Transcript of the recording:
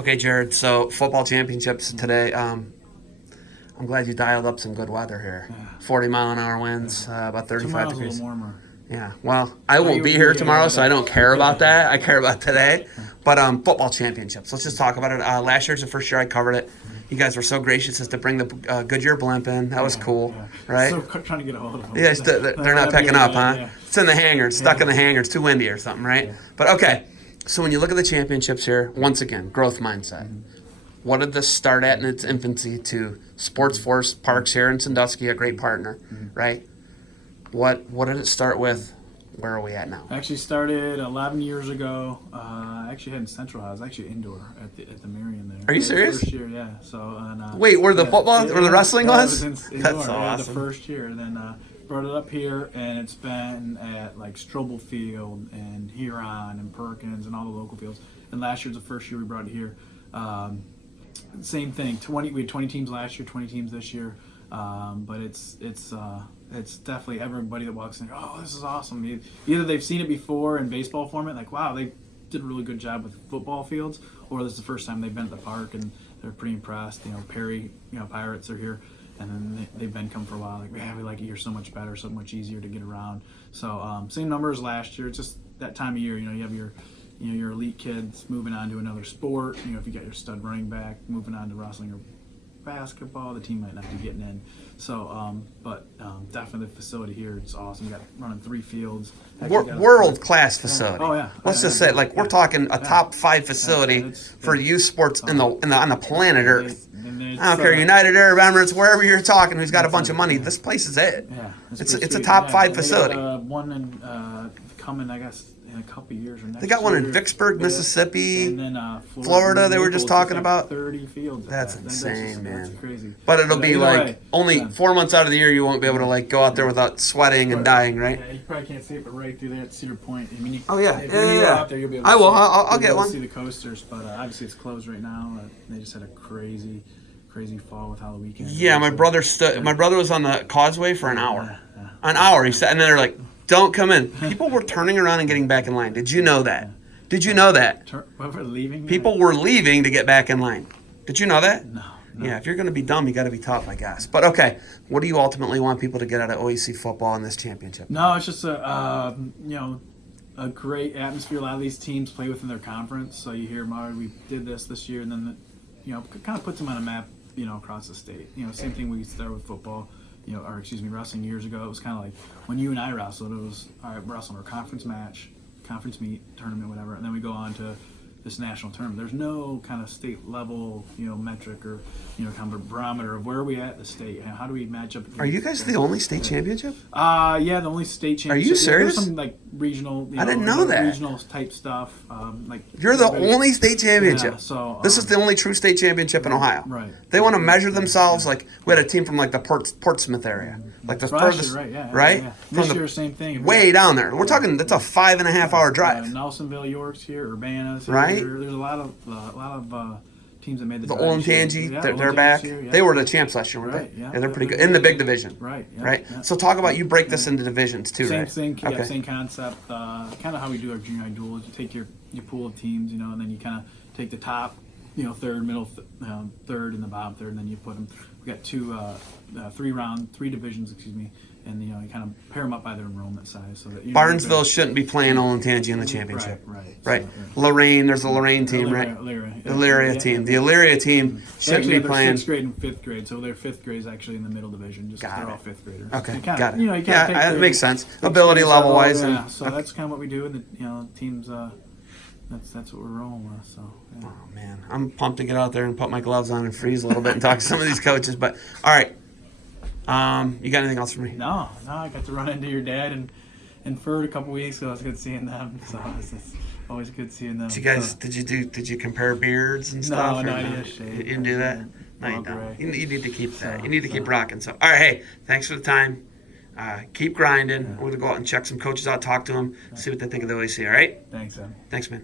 Okay, Jared. So football championships today. I'm glad you dialed up some good weather here. Yeah. 40-mile-an-hour winds, about 35 Tomorrow's a degrees. little warmer. Yeah. Well, I Oh, won't you be would here be tomorrow, here, so I don't but- care about that. I care about today. But football championships. Let's just talk about it. Last year's the first year I covered it. You guys were so gracious as to bring the Goodyear blimp in. That was cool, Yeah. right? Still trying to get a hold of them. Yeah, they're not picking up, huh? Yeah. It's in the hangar. It's stuck Yeah. in the hangar. It's too windy or something, right? Yeah. But okay. So when you look at the championships here, once again, growth mindset. What did this start at in its infancy to Sports Force Parks here in Sandusky, a great partner, right? What did it start with? Where are we at now? I actually started 11 years ago. I actually had in Central House, actually indoor at the Marion there. Are you That was the serious? First year, yeah. So and, Wait, where the football or the wrestling yeah, was? It was indoor. That's so Yeah, awesome. The first year, and then brought it up here, and it's been at like Strobel Field and Huron and Perkins and all the local fields. And last year's the first year we brought it here. Same thing. We had 20 teams last year, 20 teams this year. But it's definitely everybody that walks in. Oh, this is awesome! Either they've seen it before in baseball format, like wow, they did a really good job with football fields, or this is the first time they've been at the park and they're pretty impressed. Perry, Pirates are here, and then they've been come for a while. Like, man, we like it here so much better, so much easier to get around. So same numbers last year. It's just that time of year. You have your elite kids moving on to another sport. If you got your stud running back moving on to wrestling or basketball, the team might not be getting in. So, but definitely the facility here, it's awesome. We got running 3 fields. World-class facility. Oh, yeah. Let's just say, like, we're talking a top 5 facility it's- for youth sports on the planet Earth. And it's, I don't care, United Arab Emirates, wherever you're talking, who's got a bunch of money. This place is it. Yeah, It's pretty a sweet. top Yeah, 5 and they facility. got, one in coming, I guess, in a couple years or next They got one in year. Vicksburg, Yeah. Mississippi. And then Florida, they were just Naples talking got about. 30 fields. at That's that. insane, man. That's crazy. But it'll be either like way, only yeah. 4 months out of the year you won't be able to like go out there without sweating and dying, right? Yeah, you probably can't see it, but right through there at Cedar Point. I mean, Oh, yeah. if Yeah, you yeah, go yeah. out there, you'll be able I to will. see it. I'll You'll get be able to one. see the coasters, but obviously it's closed right now. They just had a crazy fall with Halloween weekend. Yeah, my So- brother stood. My brother was on the causeway for an hour. Yeah. An hour. He said, and then they're like, "Don't come in." People were turning around and getting back in line. Did you know that? Did you know that? What, we're leaving? People were leaving to get back in line. Did you know that? No. Yeah, if you're going to be dumb, you got to be tough, I guess. But okay, what do you ultimately want people to get out of OAC football in this championship? No, it's just a great atmosphere. A lot of these teams play within their conference, so you hear, "Mari, we did this year," and then kind of puts them on a map, across the state. Same thing we started with football, wrestling years ago. It was kind of like when you and I wrestled. It was all right, we're wrestling our conference match, conference meet, tournament, whatever, and then we go on to this national tournament. There's no kind of state level, metric or kind of barometer of where are we at in the state. How do we match up? Are you guys the only state championship? Yeah, the only state championship. Are you serious? There's some like regional. I didn't know that. Regional type stuff. Like You're the only state championship. Yeah, so This is the only true state championship in Ohio. Right. They want to measure themselves like we had a team from like the Portsmouth area, like the Last furthest, year, right? Yeah. right? Yeah. From This the year, same thing. way down there. We're talking. That's a 5.5-hour drive. Nelsonville, York's here. Urbana's here. Right. There's a lot of teams that made the The drive this year. Olentangy, Yeah, they're Olentangy's back. here, yeah. They were the champs last year, weren't Right, they? yeah. they're pretty Yeah, good in the big yeah. division. Right. Yeah, Right. yeah. So talk about you break this into divisions too, Same right? thing, yeah, Okay. same concept. Kind of how we do our junior high duels. You take your pool of teams, and then you kind of take the top, third, middle, third, and the bottom third, and then you put them. We got 3 divisions, and you kind of pair them up by their enrollment size, so that Barnesville shouldn't be playing Olentangy in the championship. Right. Lorraine, there's a Lorraine team, Elyria, right? Elyria, The Elyria team. The Elyria team shouldn't Actually, be they're playing. 6th grade and 5th grade, so their 5th grade is actually in the middle division. Just 'cause Got they're it. all 5th graders. Okay, You kinda, got it. You take Yeah, their it makes sense. Ability experience level wise, level, and yeah. So that's kind of what we do, and the teams. That's what we're rolling with. So. Yeah. oh man, I'm pumped to get out there and put my gloves on and freeze a little bit and talk to some of these coaches. But all right, you got anything else for me? No, I got to run into your dad and Ferd a couple weeks ago. It was good seeing them. So it's always good seeing them. Did you guys? So, Did you compare beards and stuff? no, or I no? didn't. You didn't do that. No, you All don't. gray. You need to keep that. So- You need to keep so- rocking. So all right, hey, thanks for the time. Keep grinding. We're gonna go out and check some coaches out, talk to them, see what they think of the OAC. All right. Thanks, Em. Thanks, man.